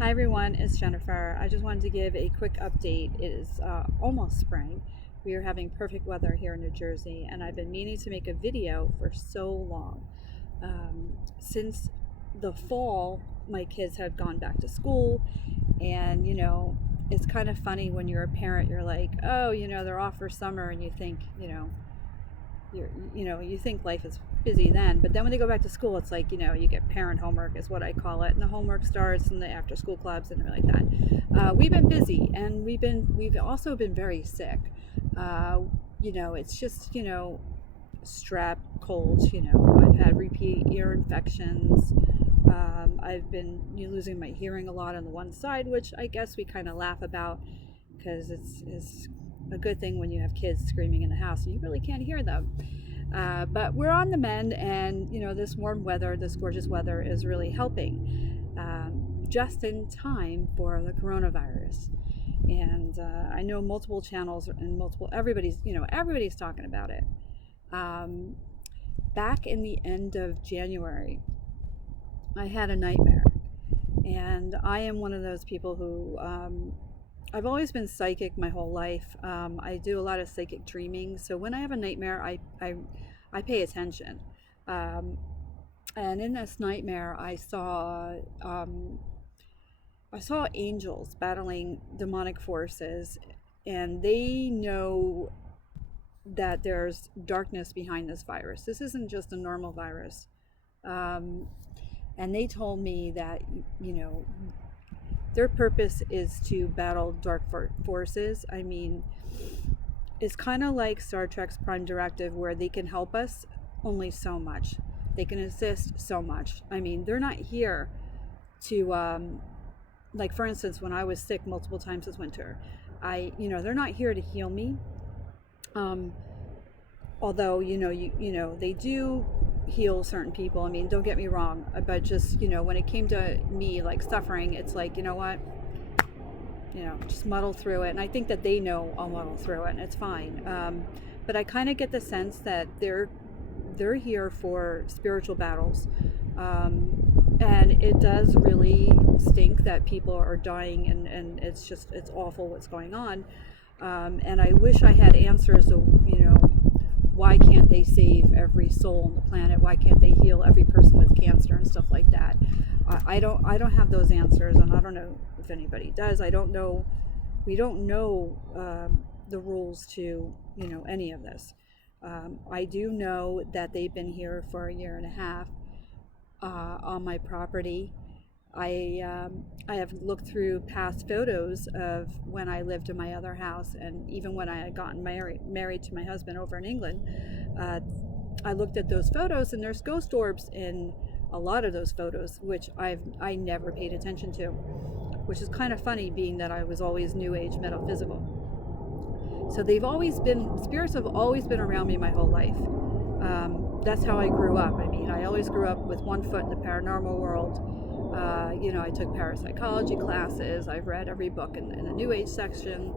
Hi everyone, it's Jennifer. I just wanted to give a quick update. It is almost spring. We are having perfect weather here in New Jersey, and I've been meaning to make a video for so long. Since the fall, my kids have gone back to school, and it's kind of funny when you're a parent, you're like, oh, they're off for summer, and you think, you think life is busy then, but then when they go back to school, it's like, you get parent homework is what I call it, and the homework starts and the after school clubs and everything like that. We've been busy, and we've also been very sick. It's just, strep, colds, I've had repeat ear infections. I've been losing my hearing a lot on the one side, which I guess we kind of laugh about because it's a good thing when you have kids screaming in the house and you really can't hear them. But we're on the mend, and this warm weather, this gorgeous weather is really helping, just in time for the coronavirus. And I know multiple channels and everybody's talking about it. Back in the end of January, I had a nightmare, and I am one of those people who I've always been psychic my whole life. I do a lot of psychic dreaming, so when I have a nightmare, I pay attention. And in this nightmare, I saw angels battling demonic forces, and they know that there's darkness behind this virus. This isn't just a normal virus. And they told me that their purpose is to battle dark forces. I mean, it's kind of like Star Trek's Prime Directive, where they can help us only so much. They can assist so much. I mean, they're not here to, like for instance, when I was sick multiple times this winter, they're not here to heal me. Although, they do heal certain people. I mean, don't get me wrong, but just, when it came to me, like suffering, it's like, you know what, just muddle through it. And I think that they know I'll muddle through it, and it's fine. But I kind of get the sense that they're here for spiritual battles. And it does really stink that people are dying, and it's awful what's going on. And I wish I had answers of, why can't they save every soul on the planet? Why can't they heal every person with cancer and stuff like that? I don't have those answers, and I don't know if anybody does. I don't know. We don't know the rules to any of this. I do know that they've been here for a year and a half on my property. I have looked through past photos of when I lived in my other house, and even when I had gotten married to my husband over in England. I looked at those photos, and there's ghost orbs in a lot of those photos, which I never paid attention to, which is kind of funny, being that I was always New Age metaphysical. So spirits have always been around me my whole life. That's how I grew up. I mean, I always grew up with one foot in the paranormal world. I took parapsychology classes. I've read every book in the New Age section.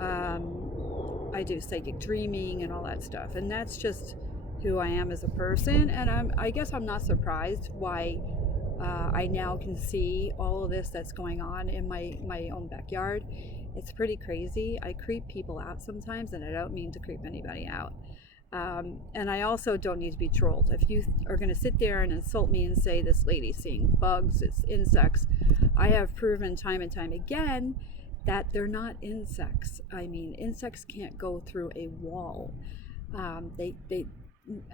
I do psychic dreaming and all that stuff. And that's just who I am as a person. And I guess I'm not surprised why I now can see all of this that's going on in my own backyard. It's pretty crazy. I creep people out sometimes, and I don't mean to creep anybody out. And I also don't need to be trolled. If you are going to sit there and insult me and say this lady's seeing bugs, it's insects, I have proven time and time again that they're not insects. I mean, insects can't go through a wall.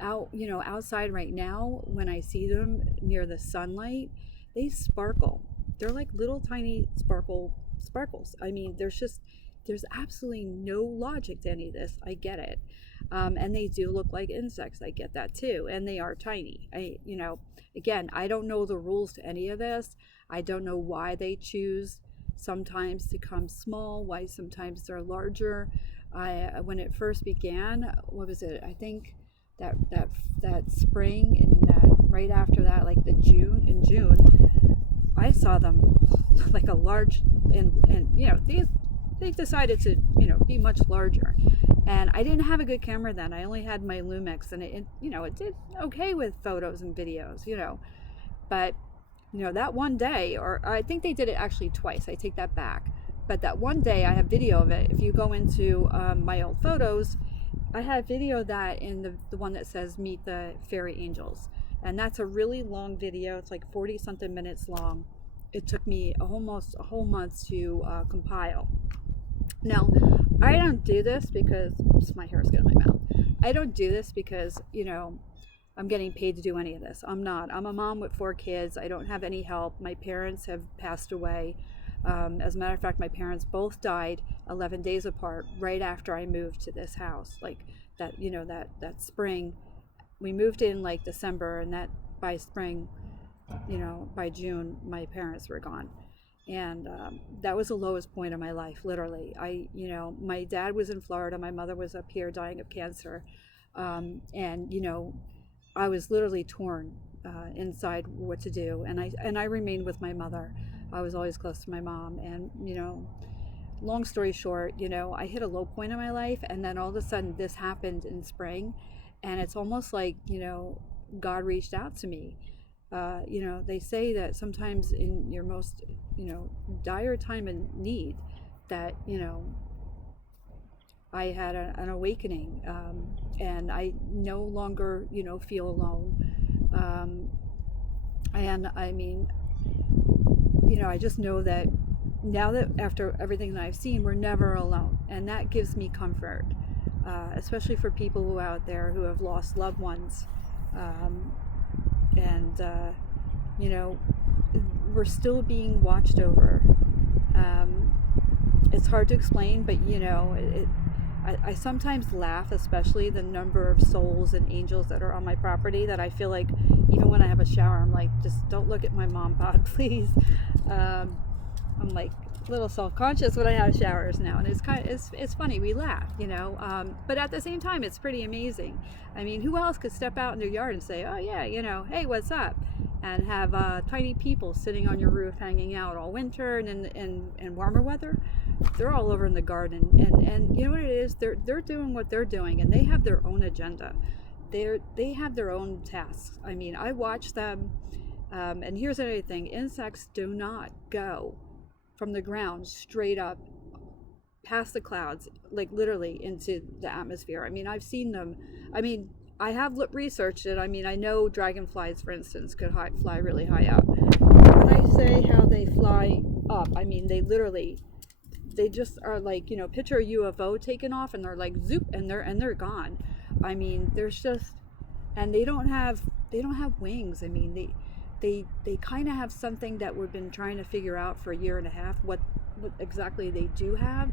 Outside right now, when I see them near the sunlight, they sparkle. They're like little tiny sparkles. I mean, there's absolutely no logic to any of this. I get it. And they do look like insects. I get that too. And they are tiny. Again, I don't know the rules to any of this. I don't know why they choose sometimes to come small, why sometimes they're larger. When it first began, what was it? I think that spring, and that right after that, like in June, I saw them like a large, and they decided to be much larger. And I didn't have a good camera then. I only had my Lumix, and it did okay with photos and videos, but that one day, or I think they did it actually twice, I take that back, but that one day I have video of it. If you go into my old photos, I have video of that in the one that says Meet the Fairy Angels. And that's a really long video. It's like 40 something minutes long. It took me almost a whole month to compile. Now, I don't do this because my hair is getting in my mouth. I don't do this because, I'm getting paid to do any of this. I'm not. I'm a mom with 4 kids. I don't have any help. My parents have passed away. As a matter of fact, my parents both died 11 days apart right after I moved to this house. Like that, that spring. We moved in like December, and that by spring, by June, my parents were gone. And that was the lowest point of my life, literally. My dad was in Florida. My mother was up here dying of cancer. And, I was literally torn inside what to do. And I remained with my mother. I was always close to my mom. And, long story short, I hit a low point in my life. And then all of a sudden this happened in spring. And it's almost like, God reached out to me. They say that sometimes in your most, dire time in need, that, I had an awakening, and I no longer, feel alone. And I mean, I just know that now that after everything that I've seen, we're never alone. And that gives me comfort, especially for people who are out there who have lost loved ones. We're still being watched over. It's hard to explain, but I sometimes laugh, especially the number of souls and angels that are on my property, that I feel like even when I have a shower, I'm like, just don't look at my mom pod, please. I'm like a little self-conscious when I have showers now, and it's funny, we laugh, but at the same time, it's pretty amazing. I mean, who else could step out in their yard and say, oh yeah, hey, what's up? And have tiny people sitting on your roof hanging out all winter, and in warmer weather, they're all over in the garden. And you know what it is? They're doing what they're doing, and they have their own agenda. They have their own tasks. I mean, I watch them, and here's another thing: insects do not go from the ground straight up past the clouds, like literally into the atmosphere. I mean, I've seen them. I mean, I have researched it. I mean, I know dragonflies, for instance, could fly really high up. When I say how they fly up, I mean, they just are like, picture a UFO taking off, and they're like zoop, and they're gone. I mean, there's just, and they don't have wings. I mean, they kind of have something that we've been trying to figure out for a year and a half, what exactly they do have,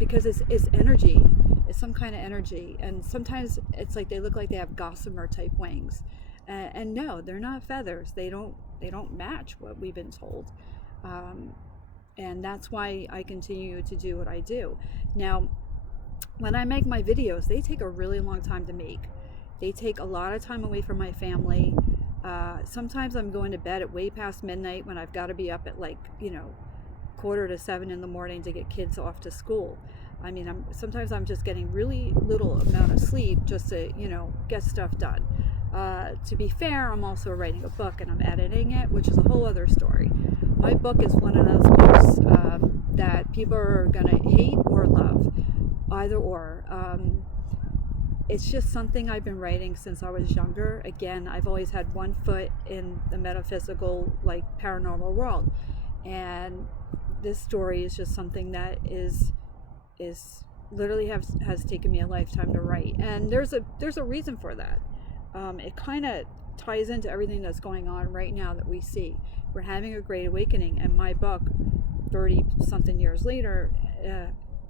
because it's energy. It's some kind of energy, and sometimes it's like they look like they have gossamer type wings, and no, they're not feathers. They don't match what we've been told, and that's why I continue to do what I do. Now, when I make my videos, they take a really long time to make. They take a lot of time away from my family. Sometimes I'm going to bed at way past midnight when I've got to be up at 6:45 in the morning to get kids off to school. I mean, sometimes I'm just getting really little amount of sleep just to, get stuff done. To be fair, I'm also writing a book, and I'm editing it, which is a whole other story. My book is one of those books that people are going to hate or love, either or. It's just something I've been writing since I was younger. Again, I've always had one foot in the metaphysical, paranormal world. And this story is just something that is literally has taken me a lifetime to write. And there's a reason for that. It kind of ties into everything that's going on right now that we see. We're having a great awakening, and my book, 30 something years later,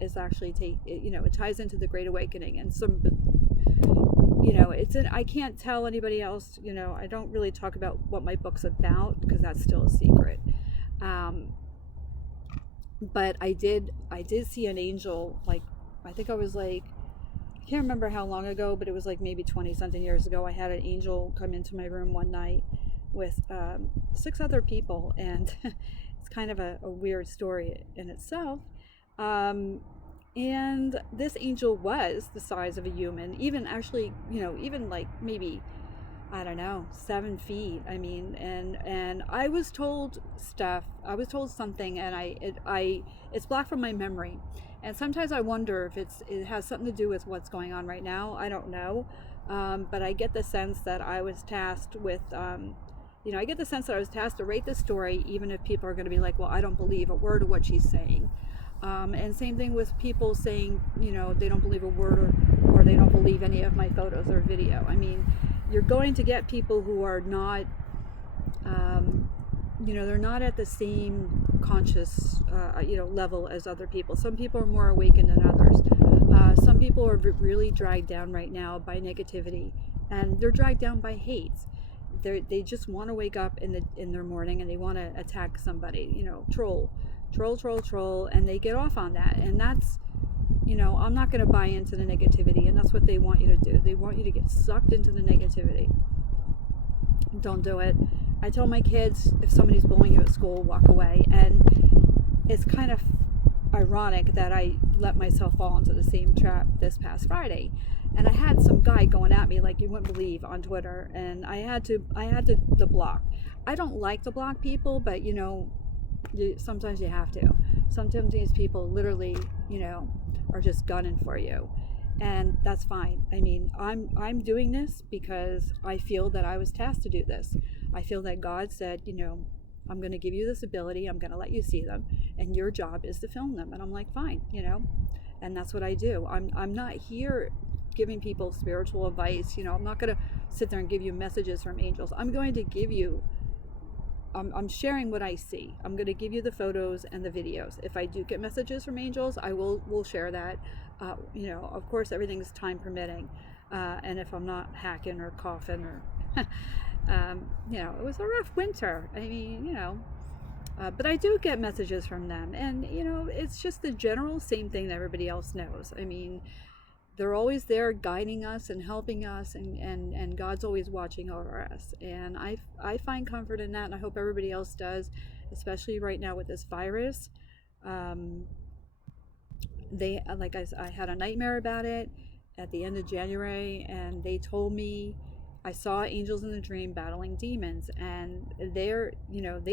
is actually it ties into the great awakening. And some, I can't tell anybody else, I don't really talk about what my book's about, because that's still a secret. But I did see an angel, I think I was I can't remember how long ago, but it was maybe 20 something years ago. I had an angel come into my room one night with 6 other people, and it's kind of a weird story in itself. And this angel was the size of a human, even actually, even maybe I don't know, 7 feet. I mean, and I was told stuff. I was told something, and it's blocked from my memory. And sometimes I wonder if it has something to do with what's going on right now. I don't know, but I get the sense that I was tasked with. I get the sense that I was tasked to rate the story, even if people are going to be like, "Well, I don't believe a word of what she's saying." And same thing with people saying, they don't believe a word or they don't believe any of my photos or video. I mean, you're going to get people who are not, they're not at the same conscious, level as other people. Some people are more awakened than others. Some people are really dragged down right now by negativity, and they're dragged down by hate. They just want to wake up in their morning and they want to attack somebody, troll, and they get off on that. And that's, I'm not going to buy into the negativity, and that's what they want you to do. They want you to get sucked into the negativity. Don't do it. I tell my kids, if somebody's bullying you at school, walk away. And it's kind of ironic that I let myself fall into the same trap this past Friday. And I had some guy going at me like you wouldn't believe on Twitter, and I had to block. I don't like to block people, but sometimes you have to. Sometimes these people literally, are just gunning for you, and that's fine. I mean, I'm doing this because I feel that I was tasked to do this. I feel that God said, I'm going to give you this ability. I'm going to let you see them, and your job is to film them. And I'm like, fine, and that's what I do. I'm not here giving people spiritual advice. I'm not going to sit there and give you messages from angels. I'm going to give you. I'm sharing what I see. I'm going to give you the photos and the videos. If I do get messages from angels, I will share that. Of course, everything's time permitting. And if I'm not hacking or coughing or, it was a rough winter. I mean, but I do get messages from them. And, it's just the general same thing that everybody else knows. I mean, they're always there guiding us and helping us, and God's always watching over us. And I find comfort in that, and I hope everybody else does, especially right now with this virus. I had a nightmare about it at the end of January, and they told me I saw angels in the dream battling demons, and they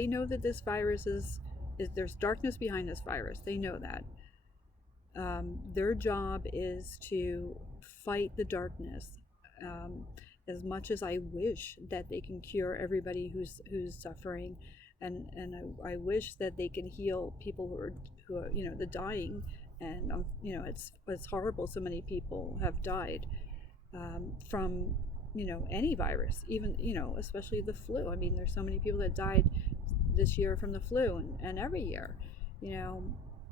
know that this virus is there's darkness behind this virus. They know that. Their job is to fight the darkness. As much as I wish that they can cure everybody who's suffering, and I wish that they can heal people who are the dying, and it's horrible. So many people have died from any virus, even especially the flu. I mean, there's so many people that died this year from the flu, and every year,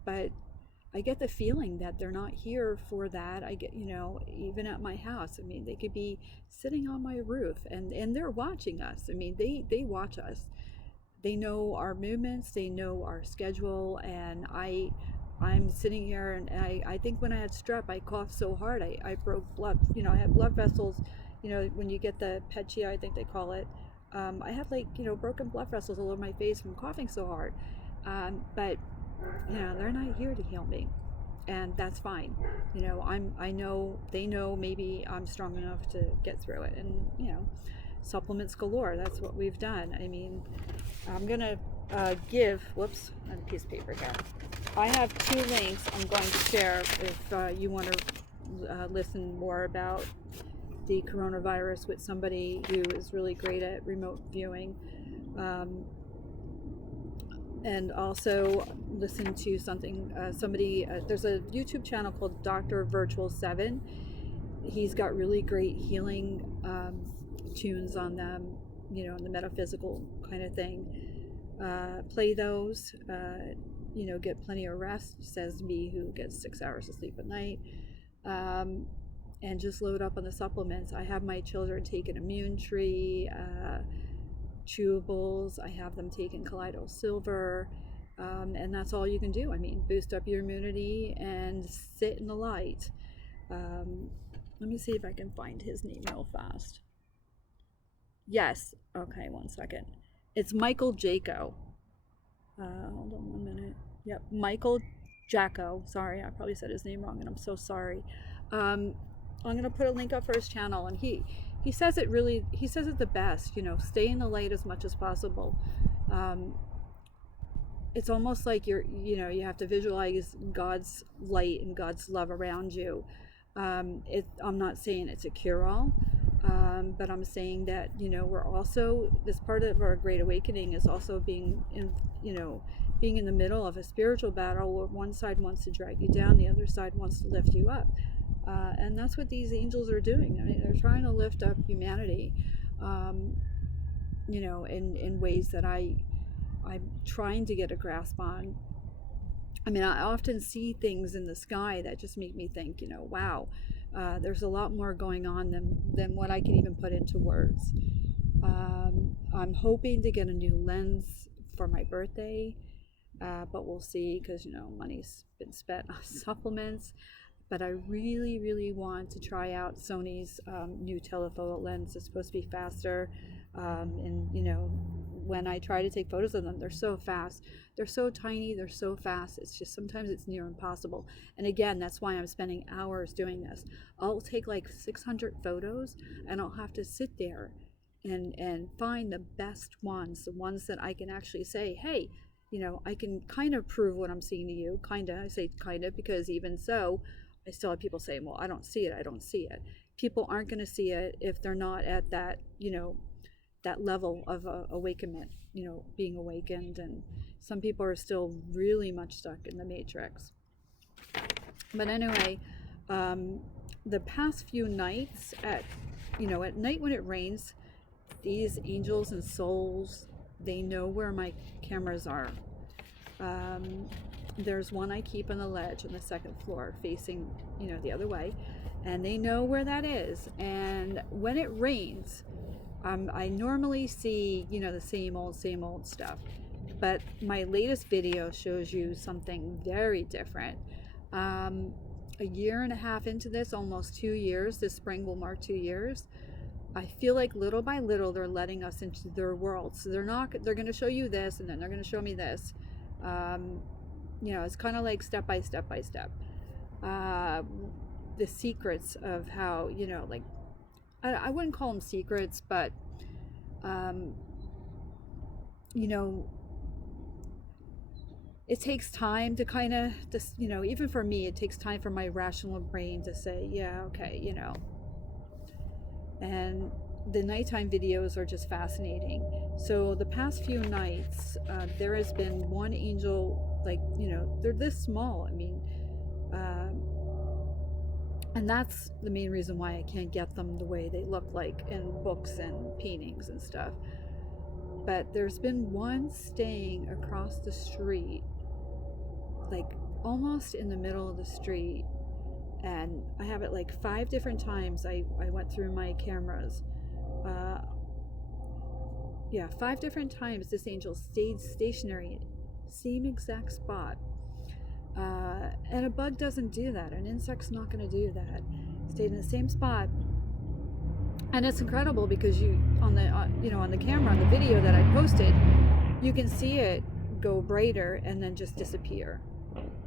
but I get the feeling that they're not here for that. I get, even at my house, I mean, they could be sitting on my roof and they're watching us. I mean, they watch us. They know our movements, they know our schedule, and I'm sitting here, and I think when I had strep, I coughed so hard, I broke blood. I had blood vessels, when you get the pechia, I think they call it. I had broken blood vessels all over my face from coughing so hard. But they're not here to heal me, and that's fine. I know they know maybe I'm strong enough to get through it, and supplements galore. That's what we've done. I mean, I'm gonna give. Whoops, I have a piece of paper here. I have 2 links I'm going to share if you want to listen more about the coronavirus with somebody who is really great at remote viewing. And also listen to something, there's a YouTube channel called Dr. Virtual 7. He's got really great healing tunes on them, in the metaphysical kind of thing. Play those, get plenty of rest, says me who gets 6 hours of sleep at night. And just load up on the supplements. I have my children take an immune tree, chewables. I have them taking Colloidal Silver, and that's all you can do. I mean, boost up your immunity and sit in the light. Let me see if I can find his name real fast. Yes, okay, 1 second. It's Michael Jaco. Hold on 1 minute. Yep, Michael Jaco. Sorry, I probably said his name wrong, and I'm so sorry. I'm gonna put a link up for his channel, and he says it the best, stay in the light as much as possible. um, it's almost like you have to visualize God's light and God's love around you. I'm not saying it's a cure-all, but I'm saying that we're also, this part of our great awakening is also being in the middle of a spiritual battle where one side wants to drag you down, the other side wants to lift you up, and that's what these angels are doing. I mean, they're trying to lift up humanity, in ways that I'm trying to get a grasp on. I mean, I often see things in the sky that just make me think, wow, there's a lot more going on than what I can even put into words. I'm hoping to get a new lens for my birthday, but we'll see, because, money's been spent on supplements. But I really, really want to try out Sony's new telephoto lens. It's supposed to be faster. And, when I try to take photos of them, they're so fast. They're so tiny. They're so fast. It's just sometimes it's near impossible. And again, that's why I'm spending hours doing this. I'll take like 600 photos, and I'll have to sit there and find the best ones, the ones that I can actually say, hey, I can kind of prove what I'm seeing to you. Kind of. I say kind of because even so, I still have people saying, well, I don't see it. People aren't going to see it if they're not at that, that level of awakenment, being awakened. And some people are still really much stuck in the matrix. But anyway, the past few nights at night when it rains, these angels and souls, they know where my cameras are. There's one I keep on the ledge on the second floor facing, the other way, and they know where that is. And when it rains, I normally see, the same old stuff. But my latest video shows you something very different. A year and a half into this, almost 2 years, this spring will mark 2 years. I feel like little by little they're letting us into their world. So they're going to show you this, and then they're going to show me this. It's kind of like step by step. The secrets of how, like, I wouldn't call them secrets, but, it takes time to kind of just, even for me, it takes time for my rational brain to say, yeah, okay, and the nighttime videos are just fascinating. So the past few nights, there has been one angel, like, they're this small. I mean, and that's the main reason why I can't get them the way they look like in books and paintings and stuff. But there's been one staying across the street, like almost in the middle of the street. And I have it like 5 different times. I went through my cameras. 5 different times this angel stayed stationary, same exact spot. And a bug doesn't do that. An insect's not going to do that. Stayed in the same spot. And it's incredible because on the camera, on the video that I posted, you can see it go brighter and then just disappear.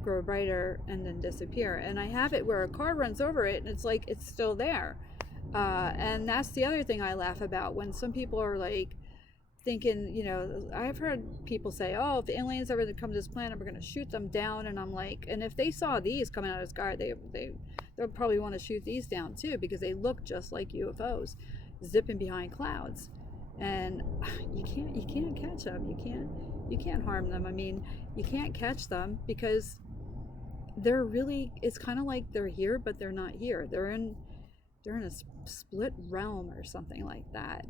Grow brighter and then disappear. And I have it where a car runs over it and it's like it's still there. And that's the other thing I laugh about when some people are like thinking, I've heard people say, oh, if the aliens ever come to this planet, we're going to shoot them down. And I'm like, and if they saw these coming out of the sky, they'll probably want to shoot these down too, because they look just like UFOs zipping behind clouds. And you can't catch them. You can't harm them. I mean, you can't catch them because it's kind of like they're here, but they're not here. They're in a split realm or something like that.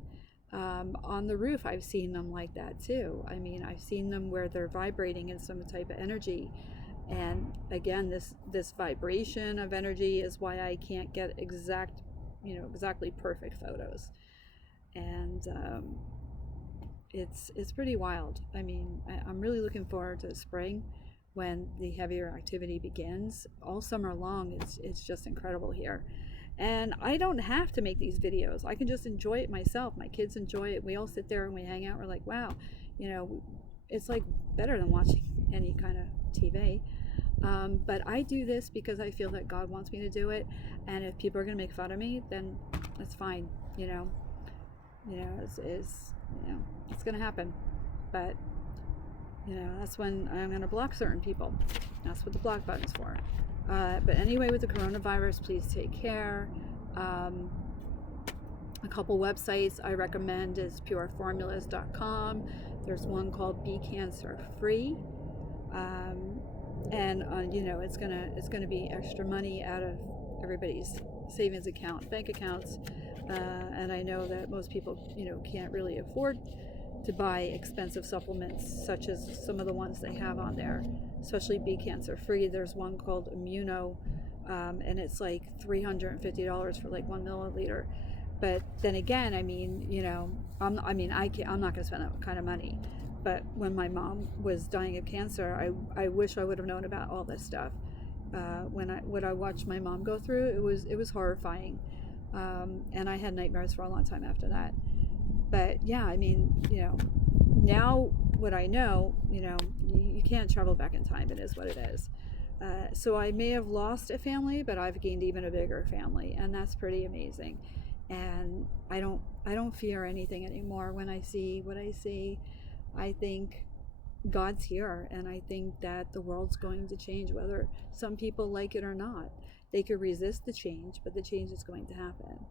On the roof, I've seen them like that too. I mean, I've seen them where they're vibrating in some type of energy. And again, this vibration of energy is why I can't get exactly perfect photos. And it's pretty wild. I mean, I'm really looking forward to spring when the heavier activity begins. All summer long, it's just incredible here. And I don't have to make these videos. I can just enjoy it myself. My kids enjoy it. We all sit there and we hang out. We're like, wow, it's like better than watching any kind of TV. But I do this because I feel that God wants me to do it. And if people are going to make fun of me, then that's fine. you know, is it's going to happen. But that's when I'm going to block certain people. That's what the block button's for. But anyway, with the coronavirus, please take care. A couple websites I recommend is pureformulas.com. There's one called Be Cancer Free, and it's gonna be extra money out of everybody's savings account, bank accounts, and I know that most people can't really afford to buy expensive supplements such as some of the ones they have on there, especially Be Cancer Free. There's one called Immuno, and it's like $350 for like 1 milliliter. But then again, I'm not going to spend that kind of money. But when my mom was dying of cancer, I wish I would have known about all this stuff. When I watched my mom go through, it was horrifying, and I had nightmares for a long time after that. But yeah, now what I know, you can't travel back in time. It is what it is. So I may have lost a family, but I've gained even a bigger family, and that's pretty amazing. And I don't fear anything anymore. When I see what I see, I think God's here, and I think that the world's going to change, whether some people like it or not. They could resist the change, but the change is going to happen.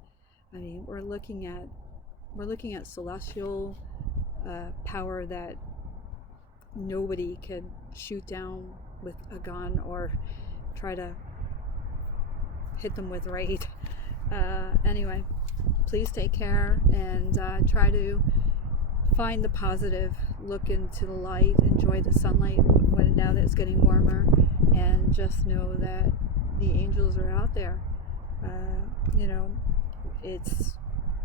We're looking at celestial power that nobody could shoot down with a gun or try to hit them with right. Anyway, please take care and try to find the positive, look into the light, enjoy the sunlight now that it's getting warmer, and just know that the angels are out there.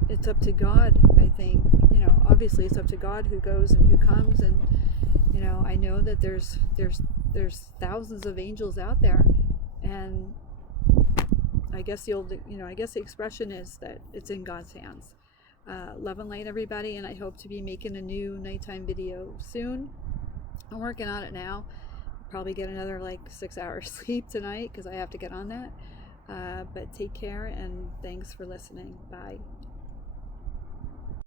It's up to God, I think. Obviously it's up to God who goes and who comes, and I know that there's thousands of angels out there, and I guess the expression is that it's in God's hands. Love and light, everybody, and I hope to be making a new nighttime video soon. I'm working on it now. Probably get another 6 hours sleep tonight because I have to get on that. But take care, and thanks for listening. Bye.